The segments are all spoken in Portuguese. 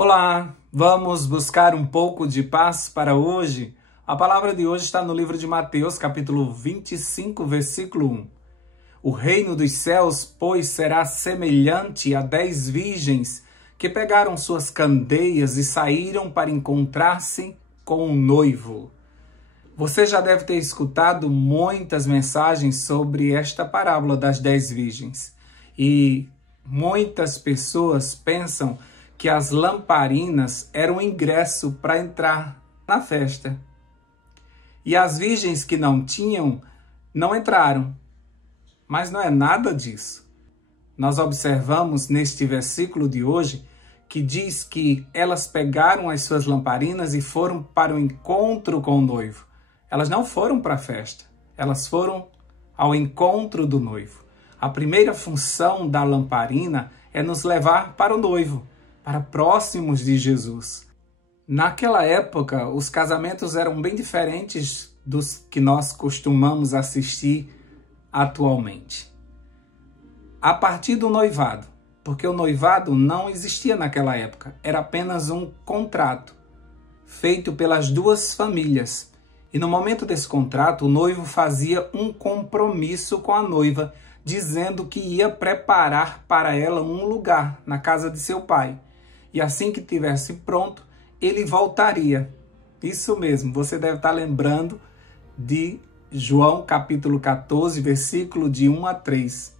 Olá, vamos buscar um pouco de paz para hoje? A palavra de hoje está no livro de Mateus, capítulo 25, versículo 1. O reino dos céus, pois, será semelhante a 10 virgens que pegaram suas candeias e saíram para encontrar-se com um noivo. Você já deve ter escutado muitas mensagens sobre esta parábola das 10 virgens. E muitas pessoas pensam que as lamparinas eram o ingresso para entrar na festa. E as virgens que não tinham, não entraram. Mas não é nada disso. Nós observamos neste versículo de hoje que diz que elas pegaram as suas lamparinas e foram para o encontro com o noivo. Elas não foram para a festa, elas foram ao encontro do noivo. A primeira função da lamparina é nos levar para o noivo, para próximos de Jesus. Naquela época, os casamentos eram bem diferentes dos que nós costumamos assistir atualmente. A partir do noivado, porque o noivado não existia naquela época, era apenas um contrato feito pelas duas famílias. E no momento desse contrato, o noivo fazia um compromisso com a noiva, dizendo que ia preparar para ela um lugar na casa de seu pai. E assim que tivesse pronto, ele voltaria. Isso mesmo, você deve estar lembrando de João capítulo 14, versículo de 1 a 3.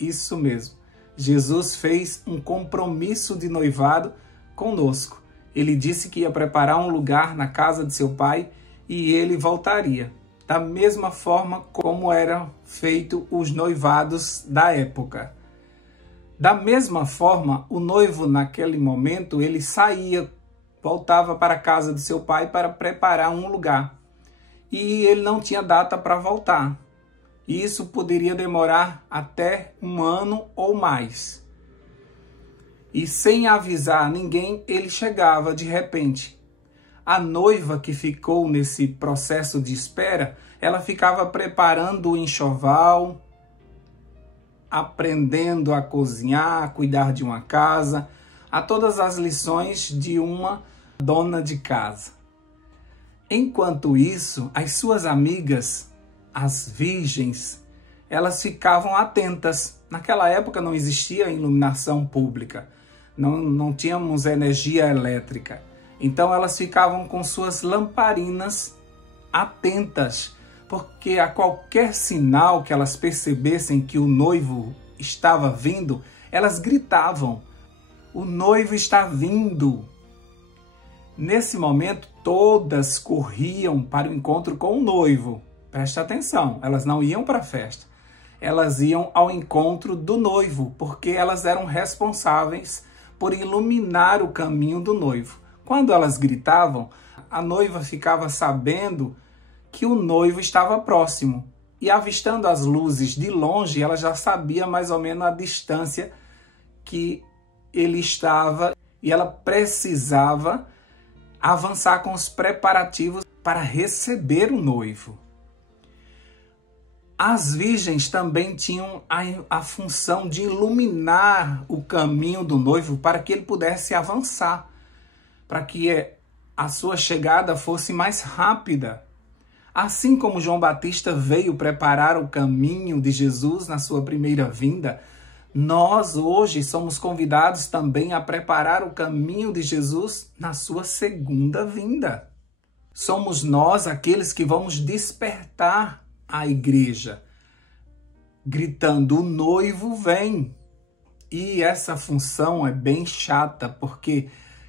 Isso mesmo, Jesus fez um compromisso de noivado conosco. Ele disse que ia preparar um lugar na casa de seu pai e ele voltaria. Da mesma forma como eram feitos os noivados da época. Da mesma forma, o noivo naquele momento, ele saía, voltava para a casa de seu pai para preparar um lugar. E ele não tinha data para voltar. E isso poderia demorar até 1 ano ou mais. E sem avisar ninguém, ele chegava de repente. A noiva que ficou nesse processo de espera, ela ficava preparando o enxoval, aprendendo a cozinhar, a cuidar de uma casa, a todas as lições de uma dona de casa. Enquanto isso, as suas amigas, as virgens, elas ficavam atentas. Naquela época não existia iluminação pública, não tínhamos energia elétrica. Então elas ficavam com suas lamparinas atentas, porque a qualquer sinal que elas percebessem que o noivo estava vindo, elas gritavam: "O noivo está vindo!" Nesse momento, todas corriam para o encontro com o noivo. Preste atenção, elas não iam para a festa. Elas iam ao encontro do noivo, porque elas eram responsáveis por iluminar o caminho do noivo. Quando elas gritavam, a noiva ficava sabendo que o noivo estava próximo. E avistando as luzes de longe, ela já sabia mais ou menos a distância que ele estava. E ela precisava avançar com os preparativos para receber o noivo. As virgens também tinham a função de iluminar o caminho do noivo para que ele pudesse avançar, para que a sua chegada fosse mais rápida. Assim como João Batista veio preparar o caminho de Jesus na sua primeira vinda, nós hoje somos convidados também a preparar o caminho de Jesus na sua segunda vinda. Somos nós aqueles que vamos despertar a igreja, gritando: "O noivo vem!" E essa função é bem chata, porque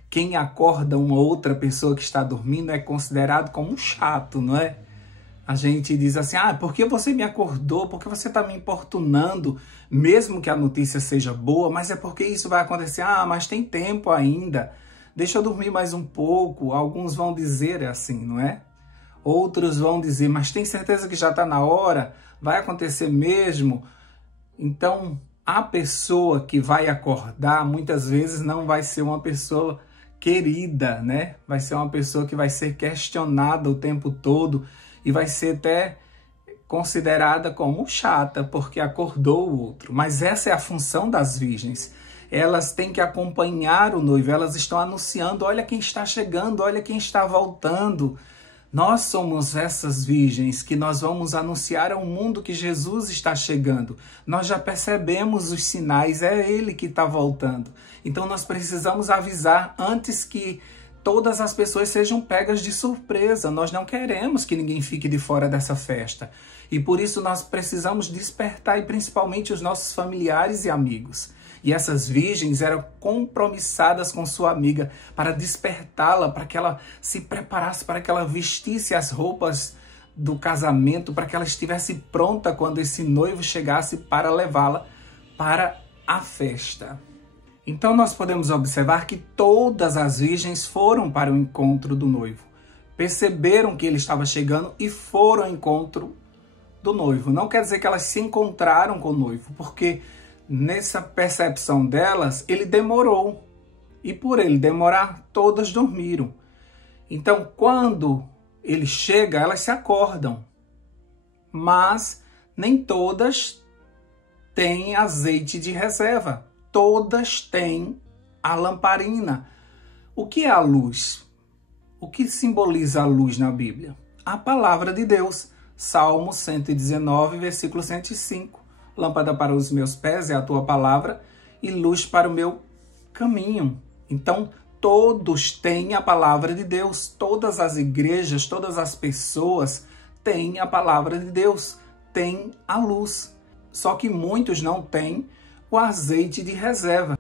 quem acorda uma outra pessoa que está dormindo é considerado como um chato, não é? A gente diz assim: por que você me acordou? Por que você está me importunando? Mesmo que a notícia seja boa, mas é porque isso vai acontecer. Mas tem tempo ainda. Deixa eu dormir mais um pouco. Alguns vão dizer assim, não é? Outros vão dizer: mas tem certeza que já está na hora? Vai acontecer mesmo? Então, a pessoa que vai acordar, muitas vezes não vai ser uma pessoa querida, né? Vai ser uma pessoa que vai ser questionada o tempo todo e vai ser até considerada como chata, porque acordou o outro. Mas essa é a função das virgens. elas têm que acompanhar o noivo, elas estão anunciando, olha quem está chegando, olha quem está voltando. Nós somos essas virgens que nós vamos anunciar ao mundo que Jesus está chegando. Nós já percebemos os sinais, é Ele que está voltando. Então nós precisamos avisar antes que todas as pessoas sejam pegas de surpresa. Nós não queremos que ninguém fique de fora dessa festa. E por isso nós precisamos despertar, e principalmente os nossos familiares e amigos. E essas virgens eram compromissadas com sua amiga para despertá-la, para que ela se preparasse, para que ela vestisse as roupas do casamento, para que ela estivesse pronta quando esse noivo chegasse para levá-la para a festa. Então nós podemos observar que todas as virgens foram para o encontro do noivo. Perceberam que ele estava chegando e foram ao encontro do noivo. Não quer dizer que elas se encontraram com o noivo, porque nessa percepção delas, ele demorou. E por ele demorar, todas dormiram. Então, quando ele chega, elas se acordam. Mas nem todas têm azeite de reserva. Todas têm a lamparina. O que é a luz? O que simboliza a luz na Bíblia? A palavra de Deus. Salmo 119, versículo 105. Lâmpada para os meus pés é a tua palavra e luz para o meu caminho. Então, todos têm a palavra de Deus. Todas as igrejas, todas as pessoas têm a palavra de Deus, têm a luz. Só que muitos não têm o azeite de reserva,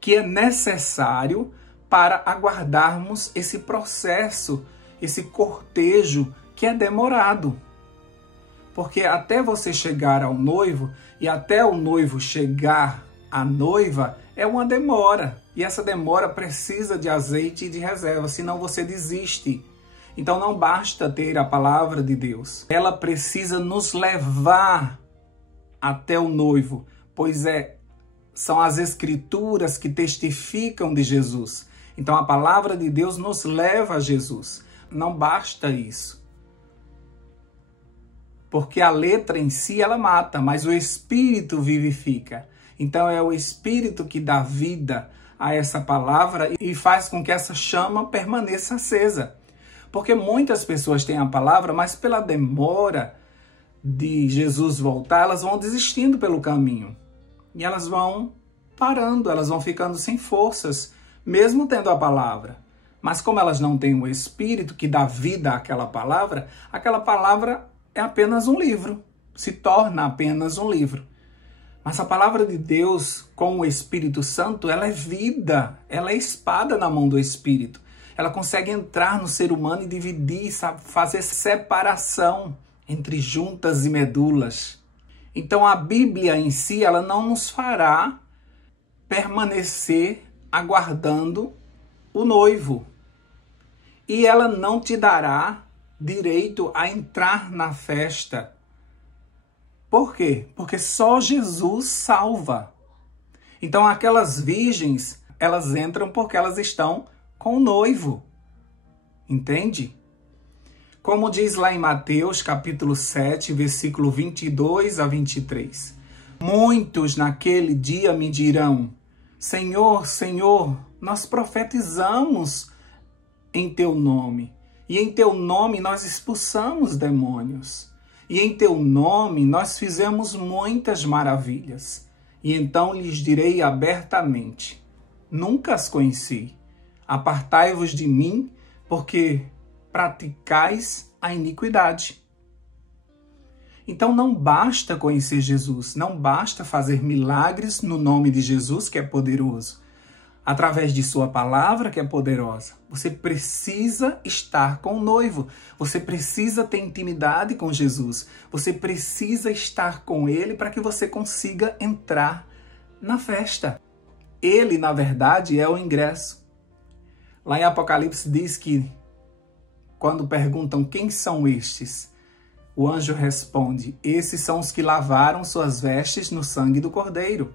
que é necessário para aguardarmos esse processo, esse cortejo que é demorado. Porque até você chegar ao noivo e até o noivo chegar à noiva é uma demora. E essa demora precisa de azeite e de reserva, senão você desiste. Então não basta ter a palavra de Deus. Ela precisa nos levar até o noivo, pois são as escrituras que testificam de Jesus. Então a palavra de Deus nos leva a Jesus. Não basta isso. Porque a letra em si, ela mata, mas o Espírito vivifica. Então é o Espírito que dá vida a essa palavra e faz com que essa chama permaneça acesa. Porque muitas pessoas têm a palavra, mas pela demora de Jesus voltar, elas vão desistindo pelo caminho. E elas vão parando, elas vão ficando sem forças, mesmo tendo a palavra. Mas como elas não têm o Espírito que dá vida àquela palavra é apenas um livro, se torna apenas um livro. Mas a palavra de Deus, com o Espírito Santo, ela é vida, ela é espada na mão do Espírito. Ela consegue entrar no ser humano e dividir, sabe, fazer separação entre juntas e medulas. Então a Bíblia em si, ela não nos fará permanecer aguardando o noivo. E ela não te dará direito a entrar na festa. Por quê? Porque só Jesus salva. Então aquelas virgens, elas entram porque elas estão com o noivo. Entende? Como diz lá em Mateus, capítulo 7, versículo 22 a 23. Muitos naquele dia me dirão: Senhor, Senhor, nós profetizamos em teu nome. E em teu nome nós expulsamos demônios. E em teu nome nós fizemos muitas maravilhas. E então lhes direi abertamente: nunca as conheci. Apartai-vos de mim, porque praticais a iniquidade. Então não basta conhecer Jesus, não basta fazer milagres no nome de Jesus, que é poderoso, através de sua palavra, que é poderosa. Você precisa estar com o noivo. Você precisa ter intimidade com Jesus. Você precisa estar com ele para que você consiga entrar na festa. Ele, na verdade, é o ingresso. Lá em Apocalipse diz que, quando perguntam quem são estes, o anjo responde: esses são os que lavaram suas vestes no sangue do Cordeiro.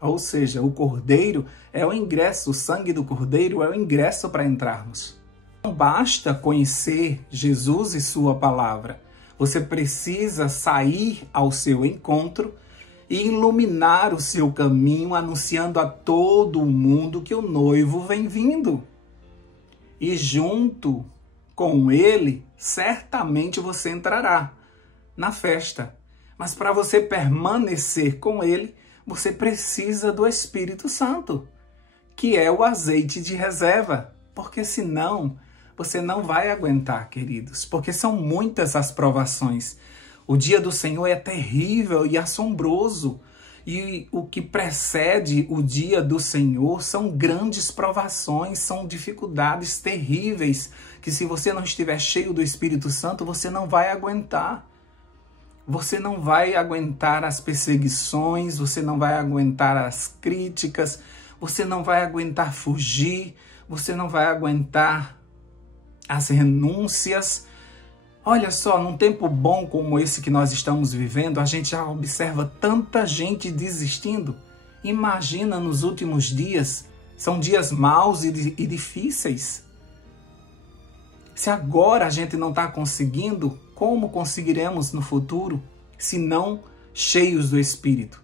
Ou seja, o Cordeiro é o ingresso, o sangue do Cordeiro é o ingresso para entrarmos. Não basta conhecer Jesus e sua palavra. Você precisa sair ao seu encontro e iluminar o seu caminho, anunciando a todo o mundo que o noivo vem vindo. E junto com ele, certamente você entrará na festa. Mas para você permanecer com ele, você precisa do Espírito Santo, que é o azeite de reserva. Porque senão você não vai aguentar, queridos. Porque são muitas as provações. O dia do Senhor é terrível e assombroso. E o que precede o dia do Senhor são grandes provações, são dificuldades terríveis, que se você não estiver cheio do Espírito Santo, você não vai aguentar. Você não vai aguentar as perseguições, você não vai aguentar as críticas, você não vai aguentar fugir, você não vai aguentar as renúncias. Olha só, num tempo bom como esse que nós estamos vivendo, a gente já observa tanta gente desistindo. Imagina nos últimos dias, são dias maus e difíceis. Se agora a gente não está conseguindo, como conseguiremos no futuro, se não cheios do Espírito?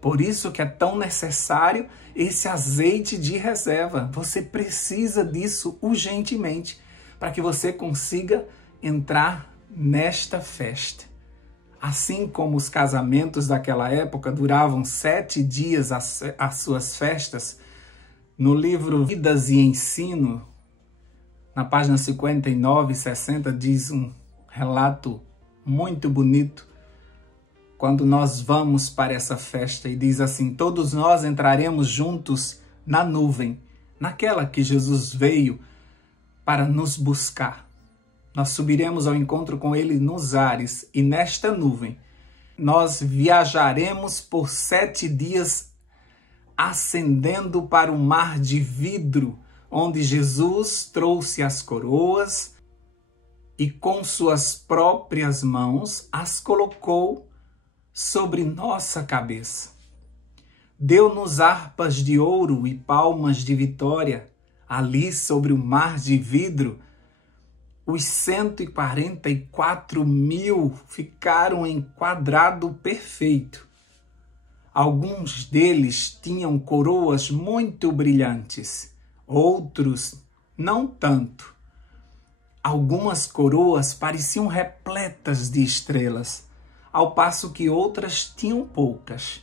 Por isso que é tão necessário esse azeite de reserva. Você precisa disso urgentemente, para que você consiga entrar nesta festa. Assim como os casamentos daquela época duravam 7 dias as suas festas, no livro Vidas e Ensino, na página 59 e 60, diz um relato muito bonito, quando nós vamos para essa festa, e diz assim: todos nós entraremos juntos na nuvem, naquela que Jesus veio para nos buscar. Nós subiremos ao encontro com ele nos ares, e nesta nuvem nós viajaremos por 7 dias ascendendo para o mar de vidro, onde Jesus trouxe as coroas e com suas próprias mãos as colocou sobre nossa cabeça. Deu-nos harpas de ouro e palmas de vitória. Ali sobre o mar de vidro, os 144.000 ficaram em quadrado perfeito. Alguns deles tinham coroas muito brilhantes, outros não tanto. Algumas coroas pareciam repletas de estrelas, ao passo que outras tinham poucas.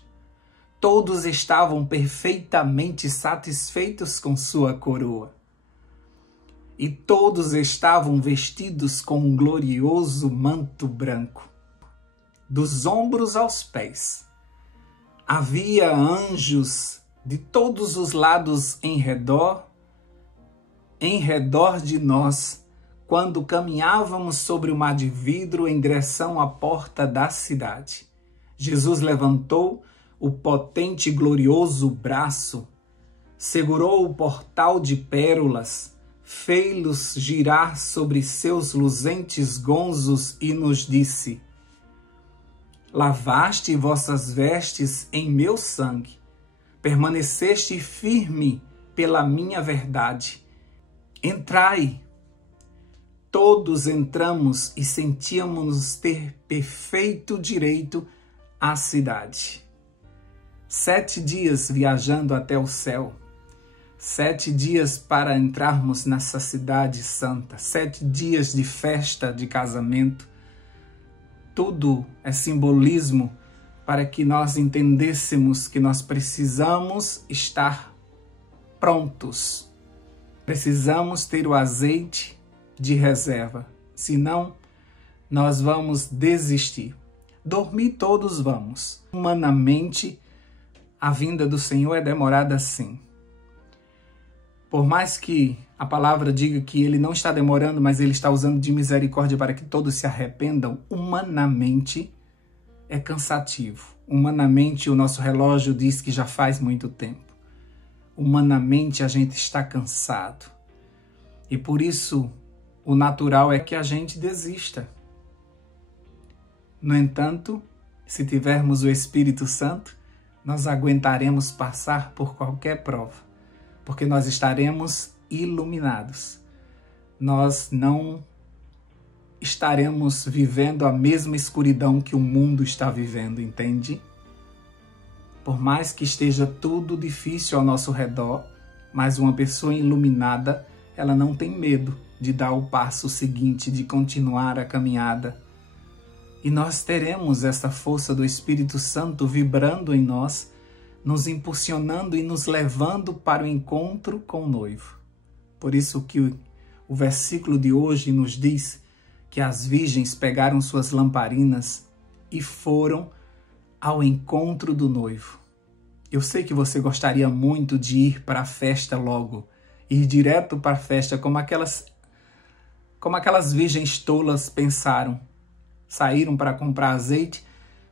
Todos estavam perfeitamente satisfeitos com sua coroa. E todos estavam vestidos com um glorioso manto branco, dos ombros aos pés. Havia anjos de todos os lados em redor de nós, quando caminhávamos sobre o mar de vidro em direção à porta da cidade. Jesus levantou o potente e glorioso braço, segurou o portal de pérolas, fez-los girar sobre seus luzentes gonzos e nos disse: lavaste vossas vestes em meu sangue, permaneceste firme pela minha verdade. Entrai. Todos entramos e sentíamos ter perfeito direito à cidade. 7 dias viajando até o céu. 7 dias para entrarmos nessa cidade santa. 7 dias de festa de casamento. Tudo é simbolismo para que nós entendêssemos que nós precisamos estar prontos. Precisamos ter o azeite de reserva. Senão, nós vamos desistir. Dormir todos vamos. Humanamente, a vinda do Senhor é demorada sim. Por mais que a palavra diga que ele não está demorando, mas ele está usando de misericórdia para que todos se arrependam, humanamente é cansativo. Humanamente o nosso relógio diz que já faz muito tempo. Humanamente a gente está cansado. E por isso o natural é que a gente desista. No entanto, se tivermos o Espírito Santo, nós aguentaremos passar por qualquer prova, porque nós estaremos iluminados. Nós não estaremos vivendo a mesma escuridão que o mundo está vivendo, entende? Por mais que esteja tudo difícil ao nosso redor, mas uma pessoa iluminada, ela não tem medo de dar o passo seguinte, de continuar a caminhada. E nós teremos essa força do Espírito Santo vibrando em nós, nos impulsionando e nos levando para o encontro com o noivo. Por isso que o versículo de hoje nos diz que as virgens pegaram suas lamparinas e foram ao encontro do noivo. Eu sei que você gostaria muito de ir para a festa logo, ir direto para a festa, como aquelas virgens tolas pensaram. Saíram para comprar azeite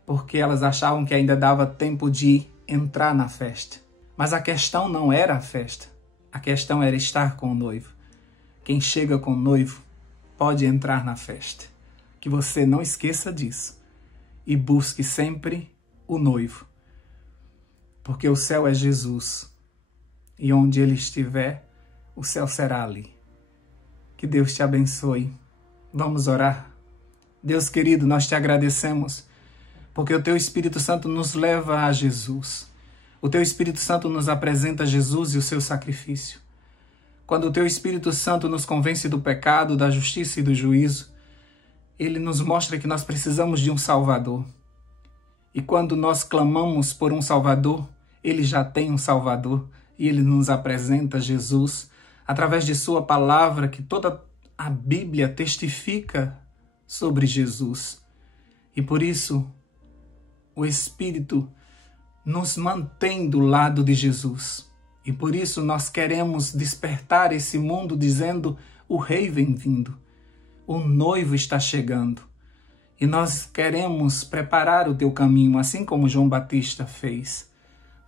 porque elas achavam que ainda dava tempo de entrar na festa. Mas a questão não era a festa, a questão era estar com o noivo. Quem chega com o noivo pode entrar na festa. Que você não esqueça disso e busque sempre o noivo. Porque o céu é Jesus e onde ele estiver, o céu será ali. Que Deus te abençoe. Vamos orar. Deus querido, nós te agradecemos porque o Teu Espírito Santo nos leva a Jesus. O Teu Espírito Santo nos apresenta Jesus e o seu sacrifício. Quando o Teu Espírito Santo nos convence do pecado, da justiça e do juízo, ele nos mostra que nós precisamos de um Salvador. E quando nós clamamos por um Salvador, ele já tem um Salvador e ele nos apresenta Jesus através de sua palavra, que toda a Bíblia testifica sobre Jesus. E por isso, o Espírito nos mantém do lado de Jesus. E por isso nós queremos despertar esse mundo dizendo: o Rei vem vindo, o noivo está chegando. E nós queremos preparar o teu caminho, assim como João Batista fez.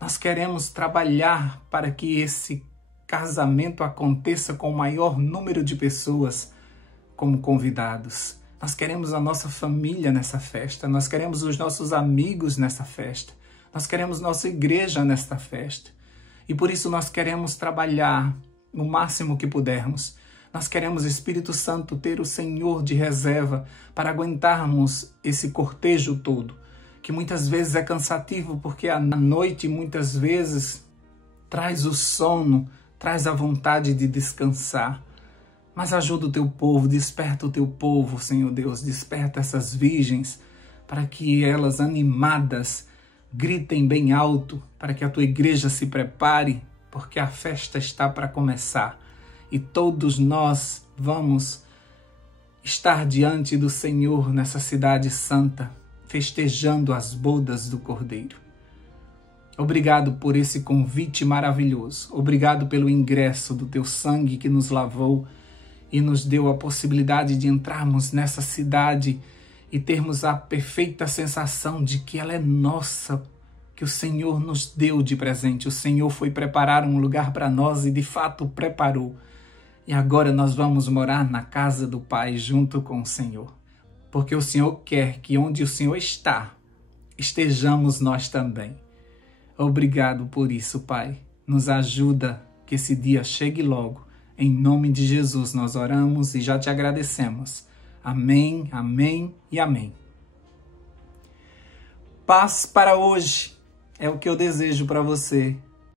Nós queremos trabalhar para que esse casamento aconteça com o maior número de pessoas como convidados. Nós queremos a nossa família nessa festa, nós queremos os nossos amigos nessa festa, nós queremos nossa igreja nesta festa. E por isso nós queremos trabalhar no máximo que pudermos. Nós queremos, Espírito Santo, ter o Senhor de reserva para aguentarmos esse cortejo todo, que muitas vezes é cansativo, porque a noite muitas vezes traz o sono, traz a vontade de descansar. Mas ajuda o teu povo, desperta o teu povo, Senhor Deus, desperta essas virgens para que elas, animadas, gritem bem alto, para que a tua igreja se prepare, porque a festa está para começar. E todos nós vamos estar diante do Senhor nessa cidade santa, festejando as bodas do Cordeiro. Obrigado por esse convite maravilhoso. Obrigado pelo ingresso do teu sangue que nos lavou e nos deu a possibilidade de entrarmos nessa cidade e termos a perfeita sensação de que ela é nossa, que o Senhor nos deu de presente. O Senhor foi preparar um lugar para nós e de fato preparou. E agora nós vamos morar na casa do Pai junto com o Senhor. Porque o Senhor quer que onde o Senhor está, estejamos nós também. Obrigado por isso, Pai. Nos ajuda que esse dia chegue logo. Em nome de Jesus nós oramos e já te agradecemos. Amém, amém e amém. Paz para hoje é o que eu desejo para você.